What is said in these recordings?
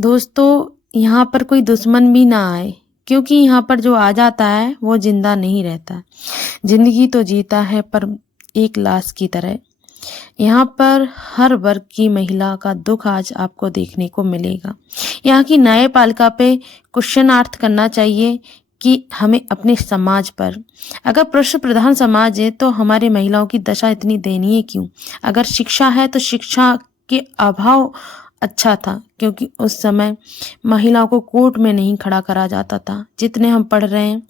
दोस्तों, यहाँ पर कोई दुश्मन भी ना आए, क्योंकि यहाँ पर जो आ जाता है वो जिंदा नहीं रहता। जिंदगी तो जीता है पर एक लाश की तरह। यहाँ पर हर वर्ग की महिला का दुख आज आपको देखने को मिलेगा। यहाँ की न्यायपालिका पे क्वेश्चनार्थ करना चाहिए कि हमें अपने समाज पर, अगर पुरुष प्रधान समाज है तो हमारे महिलाओं की दशा इतनी दयनीय क्यों? अगर शिक्षा है तो शिक्षा के अभाव अच्छा था, क्योंकि उस समय महिलाओं को कोर्ट में नहीं खड़ा करा जाता था। जितने हम पढ़ रहे हैं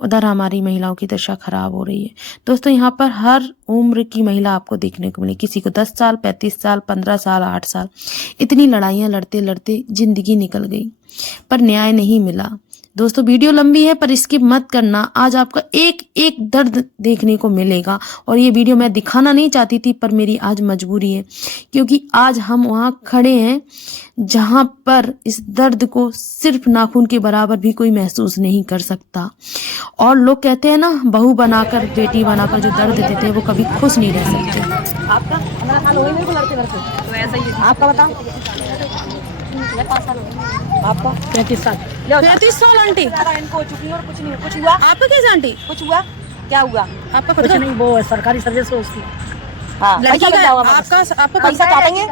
उधर हमारी महिलाओं की दशा खराब हो रही है। दोस्तों, यहाँ पर हर उम्र की महिला आपको देखने को मिली। किसी को 10 साल, 35 साल, 15 साल, 8 साल, इतनी लड़ाइयाँ लड़ते लड़ते जिंदगी निकल गई पर न्याय नहीं मिला। दोस्तों, वीडियो लंबी है पर स्किप मत करना। आज आपका एक एक दर्द देखने को मिलेगा और ये वीडियो मैं दिखाना नहीं चाहती थी पर मेरी आज मजबूरी है, क्योंकि आज हम वहाँ खड़े हैं जहाँ पर इस दर्द को सिर्फ नाखून के बराबर भी कोई महसूस नहीं कर सकता। और लोग कहते हैं ना, बहू बनाकर, बेटी बनाकर जो दर्द देते हैं वो कभी खुश नहीं रह सकते। आपका 15 साल हो गए मेरे को लड़के लड़के, तो ऐसा ही आपका बताओ। 5 साल हो गए आपका, 35 साल। 35 साल आंटी इनको हो चुकी है और कुछ नहीं, कुछ हुआ आपका कैसे आंटी? कुछ हुआ? क्या हुआ? आपका कुछ नहीं, वो सरकारी सर्विस है उसकी। हाँ, लड़की पैसा का लग जाओगा, आपका पैसा काटेंगे,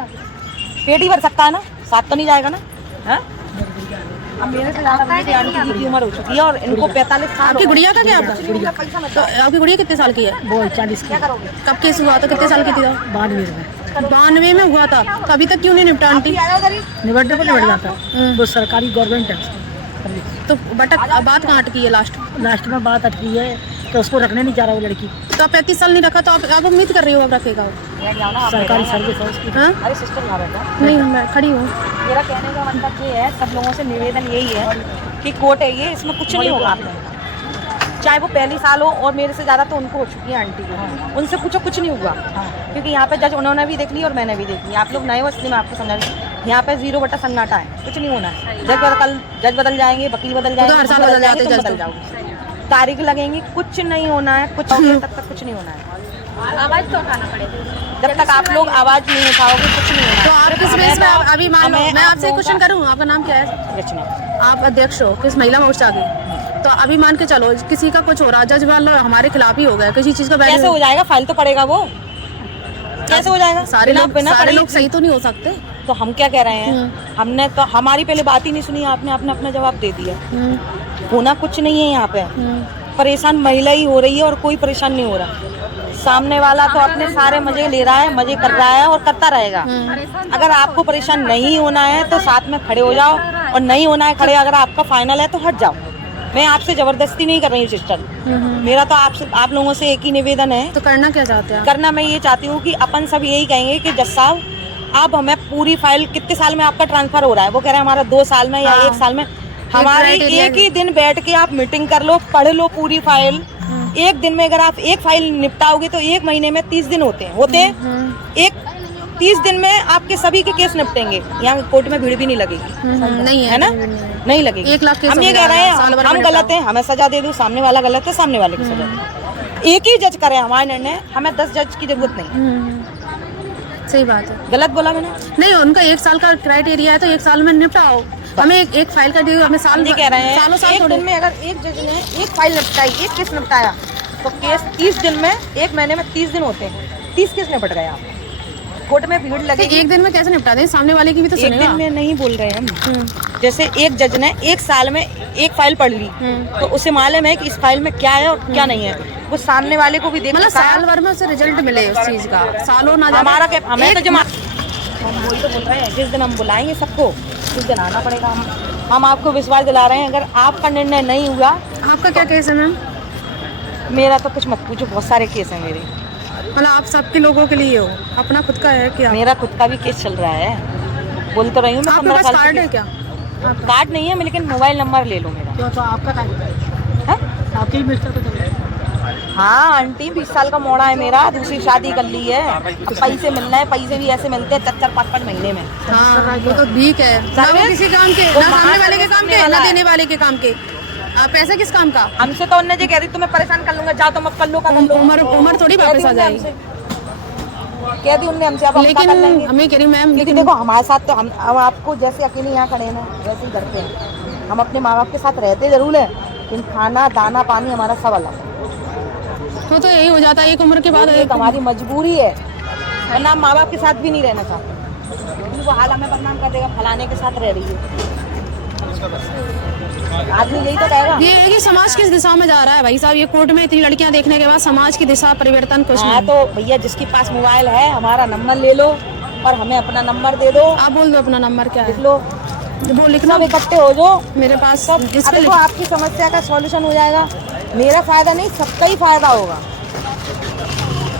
पेट ही भर सकता है ना, साथ तो नहीं जाएगा ना। हाँ? अब मेरे से ज्यादा मेरी आंटी की उम्र हो चुकी है और इनको 45 साल। आपकी गुड़िया का क्या? आपका गुड़िया पैसा मत तो आपकी गुड़िया कितने साल की है? वो 40 की। कब केस हुआ था? कितने साल की थी? 92 में। 92 में हुआ था। तो अभी तक क्यों नहीं निपटा आंटी? निबटने को निबट जाता है, वो सरकारी गवर्नमेंट है। तो बात कहाँ अटकी है? लास्ट में बात अटकी है तो उसको रखने नहीं चाह रहा वो लड़की। तो आप 35 साल नहीं रखा तो आप उम्मीद कर रही हो अब रखेगा वो? सरकारी सर्विस है उसकी। हाँ? अरे सिस्टर ना बेटा, नहीं, मैं खड़ी हूँ। मेरा कहने का मतलब ये है, सब लोगों से निवेदन यही है कि कोर्ट है ये, इसमें कुछ नहीं होगा आप लोगों का। चाहे वो पहली साल हो और मेरे से ज़्यादा तो उनको हो चुकी है आंटी को, उनसे पूछो, कुछ नहीं हुआ। क्योंकि यहाँ पे जज उन्होंने भी देख ली और मैंने भी देख ली। आप लोग नए हो इसलिए मैं आपको समझा रही हूँ, यहाँ पे 0 बटा सन्नाटा है, कुछ नहीं होना है। जज बदल जाएंगे, वकील बदल जाएंगे, हर साल बदल जाते, तुम बदल जाओगे, तारीख लगेंगी, कुछ नहीं होना है। कुछ तब तक कुछ नहीं होना है। आवाज़ तो उठाना पड़ेगा, जब तक आप लोग आवाज़ नहीं उठाओगे कुछ नहीं होना। तो आप किस बेस में अभी मान लो मैं आपसे क्वेश्चन करूँ, आपका नाम क्या है? रचना। आप अध्यक्ष हो किस महिला मोर्चा के, तो अभी मान के चलो किसी का कुछ हो रहा, जज मान लो हमारे खिलाफ ही हो गया किसी चीज का, कैसे हो जाएगा? फाइल तो पड़ेगा वो, कैसे हो जाएगा? सारे लोग सही तो नहीं हो सकते। तो हम क्या कह रहे हैं, हमने तो हमारी पहले बात ही नहीं सुनी, आपने अपना जवाब दे दिया। होना कुछ नहीं है यहाँ पे, परेशान महिला ही हो रही है और कोई परेशान नहीं हो रहा। सामने वाला तो अपने सारे मजे ले रहा है, मजे कर रहा है और करता रहेगा। अगर आपको परेशान नहीं होना है तो साथ में खड़े हो जाओ, और नहीं होना है खड़े, अगर आपका फाइनल है तो हट जाओ। मैं आपसे जबरदस्ती नहीं कर रही हूँ सिस्टर, मेरा तो आप लोगों से एक ही निवेदन है। तो करना क्या चाहते हैं? करना मैं ये चाहती हूँ कि अपन सब यही कहेंगे कि जज साहब आप हमें पूरी फाइल, कितने साल में आपका ट्रांसफर हो रहा है, वो कह रहे हैं हमारा 2 साल में या 1 साल में। हमारी एक ही दिन बैठ के आप मीटिंग कर लो, पढ़ लो पूरी फाइल। एक दिन में अगर आप एक फाइल निपटाओगे तो 1 महीने में 30 दिन होते हैं। एक 30 दिन में आपके सभी के केस निपटेंगे, यहाँ कोर्ट में भीड़ भी नहीं लगेगी। नहीं है ना, नहीं लगेगी। 1 लाख केस हम ये कह रहे हैं, हम गलत हैं, हमें सजा दे दो, सामने वाला गलत है, सामने वाले की सजा दो। एक ही जज करे हमारा निर्णय, हमें 10 जज की जरूरत नहीं। सही बात है। गलत बोला मैंने? नहीं, उनका 1 साल का क्राइटेरिया है तो 1 साल में निपटाओ। हमें एक फाइल का हमें साल कह रहे हैं, सालों साल एक दिन में अगर एक जज ने एक फाइल निपटाई, एक केस निपटाया तो केस 30 दिन में, 1 महीने में 30 दिन होते हैं, 30 केस निपट गए। आप कोर्ट में भीड़ लगे। एक दिन में कैसे निपटा दें? सामने वाले की भी तो सुनेगा। एक दिन में नहीं बोल रहे हम। जैसे एक जज ने 1 साल में एक फाइल पढ़ ली तो उसे मालूम है कि इस फाइल में क्या है और क्या नहीं है, वो सामने वाले को भी देख, मतलब साल भर में उसे रिजल्ट मिले उस चीज का, सालों ना। हमारा क्या, हमें तो जमा, हम वही तो बोल रहे हैं, जिस दिन हम बुलाएंगे सबको उस दिन आना पड़ेगा। हम आपको विश्वास दिला रहे हैं, अगर आपका निर्णय नहीं हुआ। आपका क्या केस है मैम? मेरा तो कुछ मत पूछो, बहुत सारे केस हैं मेरे। मतलब आप सबके लोगों के लिए हो, अपना खुद का है क्या? मेरा खुद का भी केस चल रहा है, बोल तो रही हूँ मैं। आपके पास कार्ड है क्या? कार्ड नहीं है, लेकिन मोबाइल नंबर ले लो मेरा। तो आपका आपके ही मिस्टर को। हाँ आंटी, 20 साल का मोड़ा है मेरा, दूसरी शादी कर ली है। अब पैसे मिलना है, पैसे भी ऐसे मिलते हैं 4-4, 5-5 महीने में। हाँ, वो तो भीख है ना, वो किसी काम के, ना सामने वाले के काम के, ना देने वाले के काम के। पैसा किस काम का? हमसे तो उन्होंने जो कह रही तुम्हें परेशान कर लूंगा, जाओ तुम अब कर लो, उम्र थोड़ी वापस आ जाएगी। कह दी उनने हमसे, अब हम क्या कर लेकिन लेंगे? हमें कह रही मैम, क्योंकि लेकिन देखो हमारे साथ तो हम आपको जैसे अकेले यहाँ खड़े हैं ना वैसे ही करते हैं। हम अपने माँ बाप के साथ रहते जरूर है, लेकिन खाना दाना पानी हमारा सब अलग है। तो यही हो जाता है एक उम्र के बाद। एक हमारी मजबूरी है, वरना हम माँ बाप के साथ भी नहीं रहना चाहते, लेकिन वो हाल हमें बदनाम कर देगा, फलाने के साथ रह रही है। आदमी यही तो कहेगा। ये है कि समाज किस दिशा में जा रहा है भाई साहब। ये कोर्ट में इतनी लड़कियां देखने के बाद समाज की दिशा परिवर्तन कुछ हाँ नहीं। तो भैया जिसके पास मोबाइल है हमारा नंबर ले लो और हमें अपना नंबर दे दो। आप बोल दो अपना नंबर क्या लिख है, लो, वो लिखना। सब इकट्ठे हो जाओ मेरे पास सब। इस अब पे देखो आपकी समस्या का सॉल्यूशन हो जाएगा। मेरा फायदा नहीं, सबका ही फायदा होगा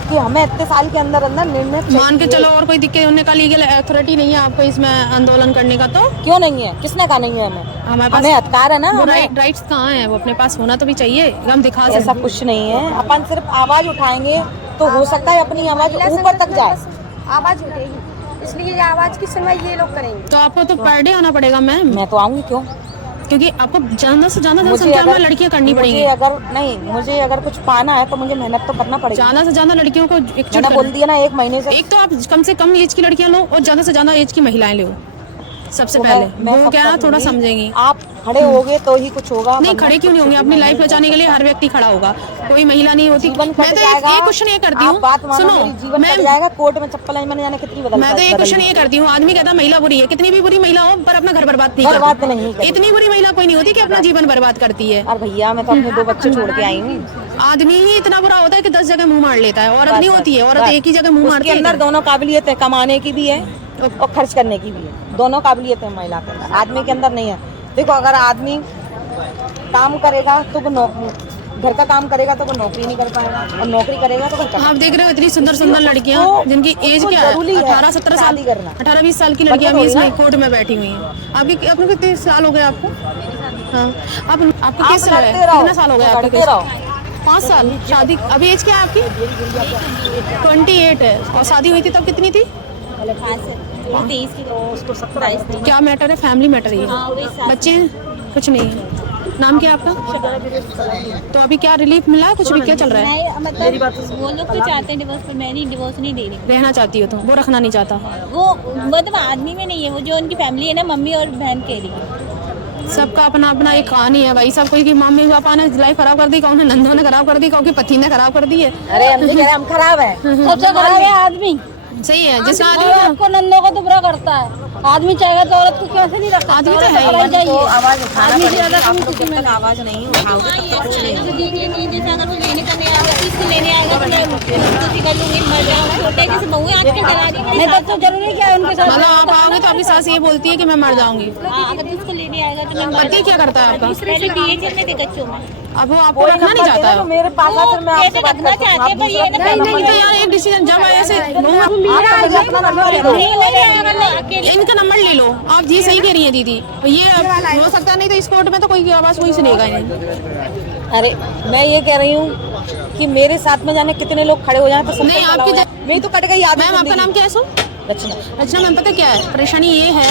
कि हमें इतने साल के अंदर अंदर निर्णय मान के चाहिए। चलो और कोई दिक्कत होने का लीगल अथॉरिटी नहीं है आपको इसमें आंदोलन करने का, तो क्यों नहीं है? किसने कहा नहीं है? हमारे पास हमें अधिकार है ना। वो हमें राइट्स कहाँ है? वो अपने पास होना तो भी चाहिए, हम दिखा ऐसा सकते। कुछ नहीं है। अपन सिर्फ आवाज उठाएंगे तो हो सकता है अपनी आवाज ऊपर तक जाए। आवाज उठेगी, इसलिए ये आवाज की सुनवाई ये लोग करेंगे। तो आपको तो पर डे आना पड़ेगा मैम, मैं तो आऊंगी। क्यों? क्योंकि आपको ज्यादा से ज्यादा मुझे जनसंख्या में अगर- लड़कियां करनी पड़ेंगी। मुझे अगर कुछ पाना है तो मुझे मेहनत तो करना पड़ेगा। ज्यादा से ज्यादा लड़कियों को एकजुट मैंने बोल दिया ना 1 महीने से। एक तो आप कम से कम एज की लड़कियां लो और ज्यादा से ज्यादा एज की महिलाएं लो सबसे तो पहले। मैं वो कब क्या तक थोड़ा लूंगी? समझेंगी। आप खड़े होगे तो ही कुछ होगा। नहीं वरना खड़े क्यों नहीं होंगे? अपनी लाइफ बचाने के लिए हर व्यक्ति खड़ा होगा, कोई महिला नहीं होती। जीवन मैं कट तो जाएगा। एक क्वेश्चन ये करती आप हूँ, बात मानो, सुनो मेरी जीवन कट मैम, जाएगा। कोर्ट में चप्पल मैंने जाने कितनी बदल मैं तो एक क्वेश्चन ये करती हूँ, आदमी कहता महिला बुरी है, कितनी भी बुरी महिला हो पर अपना घर बर्बाद नहीं बर्बाद करती। नहीं करती। इतनी बुरी महिला कोई नहीं होती कि अपना जीवन बर्बाद करती है। और भैया मैं तो अपने 2 बच्चे छोड़ के आई हूँ। आदमी ही इतना बुरा होता है कि 10 जगह मुंह मार लेता है, औरत नहीं होती है। औरत एक ही जगह मुंह मारती उसके है। अंदर दोनों काबिलियत है, कमाने की भी है और खर्च करने की भी है। दोनों काबिलियत है महिला के अंदर, आदमी के अंदर नहीं है। देखो अगर आदमी काम करेगा तो वो घर का काम करेगा तो वो नौकरी नहीं कर पाएगा, और नौकरी करेगा तो वो आप देख रहे हो इतनी सुंदर सुंदर लड़कियां जिनकी एज क्या है, 18-17 साल, 18-20 साल की लड़कियां अभी इसमें कोर्ट में बैठी हुई हैं। आपके अपने कितने साल हो गए आपको? हाँ, आपको किस साल है? कितना साल हो गया आपके? 5 साल। शादी अभी एज क्या है आपकी? 28 है। और शादी हुई थी तब कितनी थी? क्या मैटर है? फैमिली मैटर है। बच्चे हैं? कुछ नहीं है। नाम क्या है आपका? तो अभी क्या रिलीफ मिला है? कुछ भी क्या चल रहा है? मतलब वो लोग तो चाहते हैं डिवोर्स, पर मैं नहीं, डिवोर्स नहीं दे रही। रहना चाहती हो तो वो रखना नहीं चाहता। वो मतलब आदमी में नहीं है, वो जो उनकी फैमिली है ना, मम्मी और बहन के लिए। सबका अपना अपना एक कहानी है भाई साहब। कोई की मम्मी पापा ने लाइफ खराब कर दी, कौन ने नंदों ने खराब कर दी, कौन की पति ने खराब कर दी है। अरे हम नहीं कह रहे हम खराब है। सबसे खराब है आदमी। सही है, जिसका आपको नंदों को तो बुरा करता है। आदमी चाहेगा तो औरत को कैसे नहीं रखता? आदमी तो औरत है ही। खराब चाहिए। आवाज उठाना आदमी पड़ेगा। ज्यादा आप कम लोग खुशी जब में तक आवाज नहीं उठाओगे तब तक कुछ नहीं होगा। जैसे अगर वो लेने करने आएगा, किसको लेने आएगा तो मैं उसको कर लूंगी, मर जाऊंगी। छोटे जैसे बहू है आजकल करा दी। नहीं तब तो जरूरी क्या है उनके साथ? मतलब आप आओगे तो आपकी सास ये बोलती है कि मैं मर जाऊंगी। अगर जिसको लेने आएगा तो मैं मर पति क्या करता है आपका? पहले DHL में थे कच्चों में। अब वो आपको रखना नहीं चाहता है। मेरे पास आ, फिर मैं आपसे कैसे बात रखना करती हूँ। चाहते हैं, पर ये ना नहीं तो यार एक डिसीजन जब ऐसे इनका नंबर ले लो आप। ये सही कह रही है दीदी, ये अब हो सकता नहीं तो इस कोर्ट में तो कोई आवाज कोई सुनेगा ही नहीं। अरे मैं ये कह रही हूँ कि मेरे साथ में जाने कितने लोग खड़े हो जाए तो नहीं, आपकी मेरी तो कट गई। मैम आपका नाम क्या है? सो रचना मैम, पता क्या है परेशानी ये है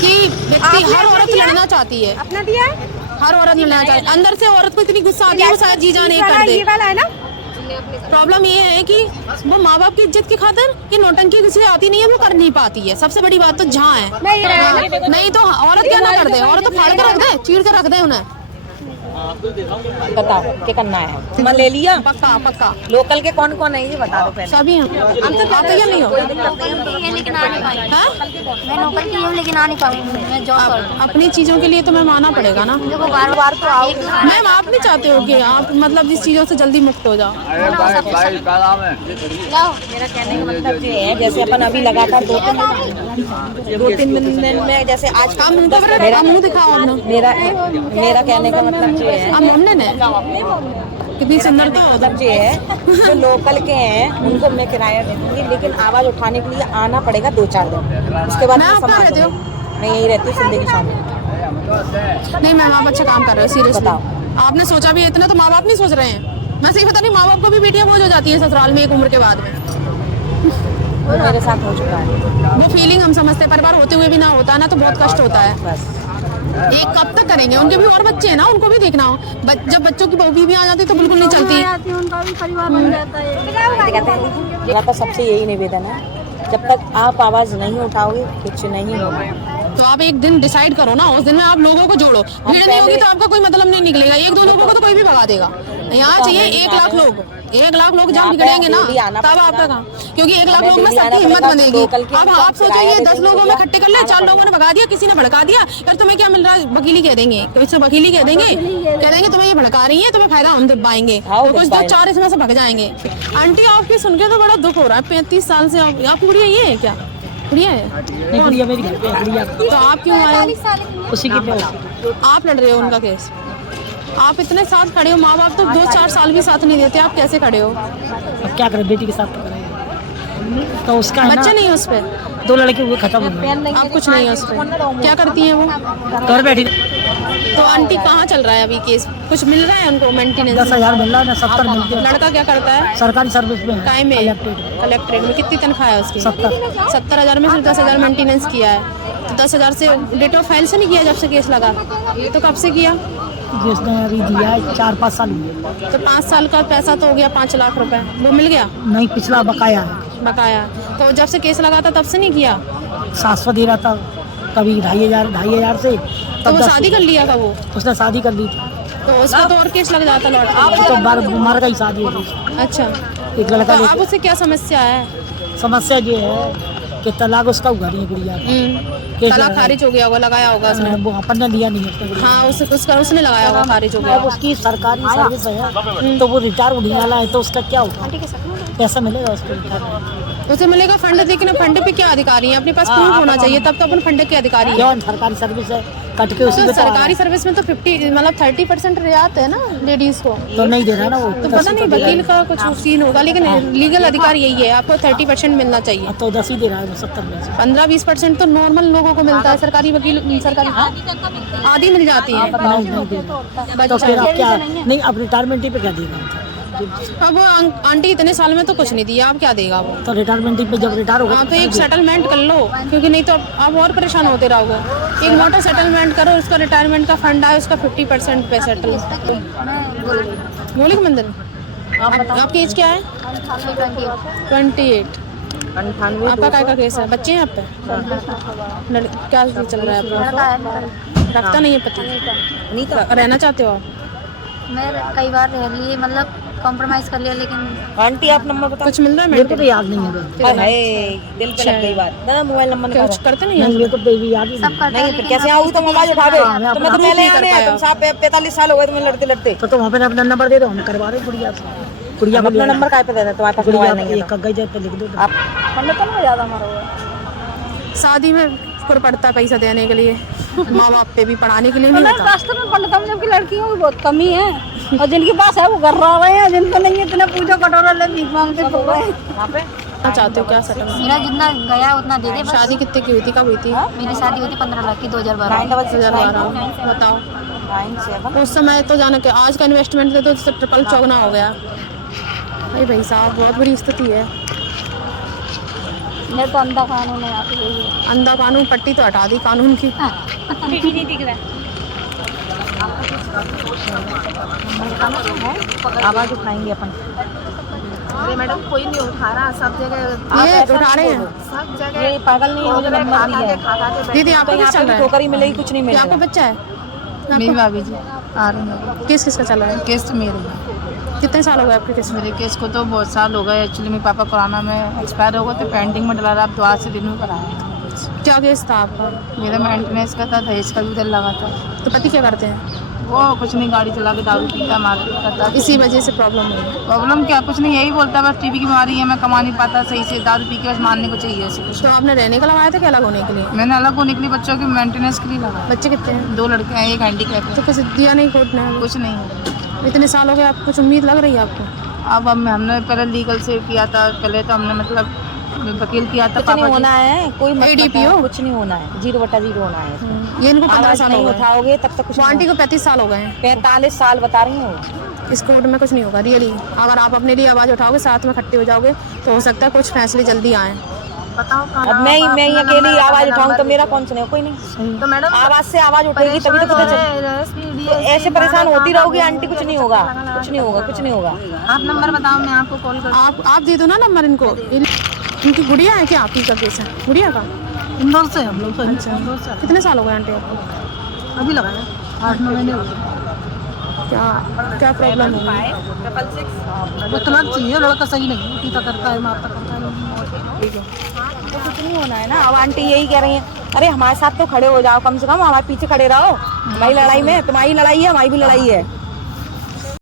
कि व्यक्ति हर औरत लड़ना चाहती है। अपना दिया है? हर औरत लड़ना चाहती है। अंदर से औरत को इतनी गुस्सा आती है वो शायद जी जान नहीं कर दे। ये वाला है ना? प्रॉब्लम ये है कि वो माँ बाप की इज्जत की खातिर ये नौटंकी किसी से आती नहीं है, वो कर नहीं पाती है। सबसे बड़ी बात तो जहाँ है। नहीं तो औरत क्या ना कर दे, औरत तो फाड़ के रख दे, चीर के रख दे उन्हें। बताओ क्या करना है? मैं ले लिया। पक्का पक्का। लोकल के कौन कौन है ये बता दो पहले। सभी हैं। हम तो आते या नहीं हो? लेकिन आ नहीं पाएंगे। हाँ? मैं नौकरी की हूँ लेकिन आ नहीं पाऊंगी। मैं जॉब करती हूँ। अपनी चीजों के लिए तो मैम आना पड़ेगा ना। देखो बार बार तो आओ। मैम आप नहीं चाहते हो कि आप मतलब इस चीजों से जल्दी मुक्त हो जाओ? मेरा कहने का मतलब ये है, जैसे अपन अभी लगातार 2-3 दिन में जैसे आज आप मुंह पर मेरा मुंह दिखाओ अपना। मेरा कहने का मतलब ये है, आप मुन्ने ने कितनी सुंदरता हो। मतलब ये है जो लोकल के हैं उनको मैं किराया दे दूंगी, लेकिन आवाज उठाने के लिए आना पड़ेगा 2-4 दिन। उसके बाद मैं आप कहाँ रहते हो? मैं यही रहती हूँ जिंदगी शामिल। नहीं मैम आप अच्छा काम कर रहे हो सीरियसली। बताओ। आपने सोचा भी इतना तो माँ बाप नहीं सोच रहे हैं। मैं सही पता नहीं माँ बाप को भी बेटियां बोझ हो जाती है ससुराल में एक उम्र के बाद में। वो मेरे साथ हो चुका है। वो फीलिंग हम समझते हैं, परिवार होते हुए भी ना होता ना तो बहुत कष्ट होता है। बस एक कब तक करेंगे? उनके भी और बच्चे हैं ना, उनको भी देखना हो। जब बच्चों की बहू भी आ जाती तो बिल्कुल नहीं चलती। उनका भी परिवार बन जाता है। मेरा तो सबसे यही निवेदन है, जब तक आप आवाज नहीं उठाओगे कुछ नहीं होगा। तो आप एक दिन डिसाइड करो ना, उस दिन में आप लोगों को जोड़ो। भीड़ नहीं होगी तो आपका कोई मतलब नहीं निकलेगा। एक दो लोगों को तो कोई भी भगा देगा। यहाँ चाहिए 1 लाख लोग, 1 लाख लोग जब निकलेंगे ना तब आपका काम, क्योंकि 1 लाख लोग में सबकी हिम्मत बनेगी। अब आप सोचो ये 10 लोगों में इकट्ठे कर ले, 4 लोगों ने भगा दिया, किसी ने भड़का दिया, फिर तुम्हें क्या मिल रहा है? वकीली कह देंगे, किसी वकीली कह देंगे तुम्हें ये भड़का रही है, तुम्हें फायदा हम दिलवाएंगे, तो कुछ 2-4 इसमें से भग जाएंगे। आंटी आपकी सुन के तो बड़ा दुख हो रहा है। 35 साल से आप बुढ़िया ये है क्या? बुढ़िया है? गुड़िया मेरी घर पे है, गुड़िया तो आप क्यों आए? उसी की पे आप लड़ रहे हो उनका केस? आप इतने साथ खड़े हो, माँ बाप तो 2-4 साल भी साथ नहीं देते, आप कैसे खड़े हो? अब क्या करें, बेटी के साथ तो करें। तो उसका है ना, बच्चे नहीं है उस पे? 2 लड़के हुए खत्म हो गए। आप कुछ नहीं है उस पे? क्या करती है वो? घर बैठी तो आंटी कहाँ चल रहा है अभी केस? कुछ मिल रहा है उनको मेंटेनेंस? 10,000 मिल रहा है ना, 70 मिलते हैं। लड़का क्या करता है? सरकारी सर्विस में है, काय में? कलेक्ट्रेट। कलेक्ट्रेट में। कितनी तनख्वाह है उसकी? 70,000 में सिर्फ 10,000 मेंटेनेंस किया है। तो 10,000 से डेट ऑफ फाइल से नहीं किया जब से केस लगा? तो कब से किया? जिसने अभी दिया है 4-5 साल हुए। तो 5 साल का पैसा तो हो गया 5 लाख रुपए, वो मिल गया? नहीं, पिछला बकाया है। बकाया। तो जब से केस लगा था तब से नहीं किया? 700 दे रहा था, कभी 2,500 से। तो वो शादी कर लिया था? वो उसने शादी कर ली थी, तो उसका तो और केस लग जाता लौट के। तो मर गई शादी हो गई। अच्छा, एक लड़का तो अब उसे क्या समस्या है? समस्या ये है कि तलाक उसका हुआ नहीं, गुड़िया केस तलाक लगा। खारिज हो गया होगा, लगाया होगा उसने। वो अपन ने लिया नहीं है। हाँ, उसने लगाया होगा, खारिज हो गया। अब उसकी सरकारी सर्विस है तो वो रिटायर होने वाला है, तो उसका क्या होगा? पैसा मिलेगा उसको? उसे मिलेगा फंड, लेकिन फंड पे क्या अधिकारी है? अपने पास प्रूफ होना चाहिए, तब तो अपन फंड के अधिकारी है। क्यों? सरकारी सर्विस है, कट के उसी तो में सरकारी सर्विस में तो 30% रियायत है ना लेडीज को। तो नहीं दे रहा ना वो। तो पता नहीं वकील का कुछ सीन होगा, लेकिन लीगल अधिकार यही है, आपको 30% मिलना चाहिए। तो 10 ही दे रहा है वो, 70 में से। 15-20% तो नॉर्मल लोगों को मिलता है। सरकारी वकील सरकारी आधी मिल जाती है। नहीं दे रहा। तो फिर आप क्या नहीं, अब रिटायरमेंट पे क्या देगा? अब वो आंटी इतने साल में तो कुछ नहीं दिया, अब क्या देगा वो? तो रिटायरमेंट पे जब रिटायर होगा हाँ, तो एक सेटलमेंट कर लो, क्योंकि नहीं तो आप और परेशान होते रहोगे। एक मोटा सेटलमेंट करो, उसका रिटायरमेंट का फंड आए, उसका 50% पे सेटल। गोली मंदिर। आपकी एज क्या है? 28। 98। आपका काय का केस है? बच्चे हैं आप पे? क्या चल रहा है आपका? रखता नहीं है पति? रहना चाहते हो आप? मैं कई बार रह लिए, मतलब कॉम्प्रोमाइज कर लिया, लेकिन आंटी आप नंबर बताओ। कुछ मिल रहा है? मेरे को तो याद नहीं है। हाय, दिल पे लग गई बात ना। मोबाइल नंबर क्या निकालो। कुछ करते नहीं नहीं, हैं? मेरे को बेबी याद ही सब नहीं। करते नहीं, हैं, फिर कैसे आओगी? तो मोबाइल उठा दे। हाँ, तुम्हें तो पहले आने हैं, तुम साहब 45 साल हो गए तुम्हें लड़ते लड़ते। तो तुम अपना नंबर दे दो, हम करवा रहे हैं गुड़िया से। गुड़िया को अपना नंबर काय पे दे दे? तुम्हारे पास मोबाइल नहीं है एक कागज पे लिख दो। आप शादी में पर पड़ता है पैसा देने के लिए, माँ बाप पे भी, पढ़ाने के लिए नहीं होता। वास्तव में पंडित हम जबकि लड़कियों की बहुत कमी है, और जिनके पास है वो कर रहे हैं, जिनको नहीं है इतना पूजा कटोरा ले भीख मांगते फिर रहे हैं। क्या चाहते हो? क्या सेटलमेंट? मेरा जितना गया उतना दे दे बस। शादी कितने की हुई थी? कब हुई थी? मेरी शादी हुई थी 15 लाख की 2012। 2012। बताओ 97। उस समय तो जाना कि आज का इन्वेस्टमेंट दे तो ट्रिपल चौगना हो गया। अरे भाई साहब, बहुत बुरी स्थिति है। मैं तो अंधा कानून है, यहाँ पे यही है। अंधा कानून, पट्टी तो हटा दी कानून की। नहीं दिख रहा आवाज उठाएंगे अपन। अरे मैडम, कोई नहीं उठा रहा, सब जगह ये उठा रहे हैं। सब जगह ये पागल नहीं है, मुझे नंबर दिया है। दीदी आपको यहाँ किस पे चल भी रहा है? ठोकरी मिलेगी, कुछ नहीं क्या मिलेगा। आपको बच्चा है? मेरी भाभी जी आ रही है। किस किस का चल रहा है? केस तो मेरे कितने साल हो गए आपके केस में? मेरे केस को तो बहुत साल हो गए। एक्चुअली मेरे पापा कोरोना में एक्सपायर हो गए थे, पेंडिंग में डला रहा, अब दुआ से रिन्यू कराया। क्या केस था आपका? मेरा मेंटेनेंस का था, दहेज का भी डर लगा था। तो पति क्या करते हैं? वो कुछ नहीं, गाड़ी चला के दारू पीता, मारपीट करता। इसी वजह से प्रॉब्लम हुई? प्रॉब्लम क्या, कुछ नहीं, यही बोलता बस टीबी की बीमारी है, मैं कमा नहीं पाता सही से, दारू पी के बस मारने को चाहिए ऐसे कुछ। तो आपने रहने का लगाया था कि अलग होने के लिए? मैंने अलग होने के लिए, बच्चों के मेंटेनेंस के लिए लगा। बच्चे कितने हैं? 2 लड़के हैं, एक हैंडीकैप है। तो कुछ दिया नहीं कोर्ट ने? कुछ नहीं है। इतने साल हो गए, आप कुछ उम्मीद लग रही है आपको? अब हमने पहले लीगल से किया था, पहले तो हमने मतलब वकील किया था। कुछ नहीं होना है, कोई मतलब ADPO? कुछ नहीं होना है, 0/0 होना है। ये इनको 15 आवाज साल हो नहीं गए। उठाओगे तब तक कुछ वो नहीं आंटी को 35 साल हो गए हैं। 45 साल बता रही हूँ। इस कोर्ट में कुछ नहीं होगा रियली। अगर आप अपने लिए आवाज़ उठाओगे, साथ में इकट्ठे हो जाओगे, तो हो सकता है कुछ फैसले जल्दी आएँ। बताओ अब मैं ही अकेली आवाज उठाऊं तो मेरा कौन सुने? कोई नहीं। तो मैडम आवाज से आवाज उठेगी तभी तो पता चले। तो ऐसे परेशान होती रहोगी आंटी, कुछ नहीं होगा, कुछ नहीं होगा, कुछ नहीं होगा। आप नंबर बताओ, मैं आपको कॉल कर। आप दे दो ना नंबर इनको। इनकी गुड़िया है क्या आपकी का केस है? गुड़िया का? इंदौर से हम लोग। अच्छा, इंदौर से कितने साल हो गए आंटी आपको? अभी लगाया 8-9 महीने हो गए। क्या प्रॉब्लम है? वो तलाक चाहिए, लड़का सही नहीं है, पीता करता है, मारता करता है। ठीक है, तो कुछ नहीं होना है ना। अब आंटी यही कह रही है, अरे हमारे साथ तो खड़े हो जाओ, कम से कम हमारे पीछे खड़े रहो। हमारी लड़ाई में तुम्हारी लड़ाई है, हमारी भी लड़ाई है।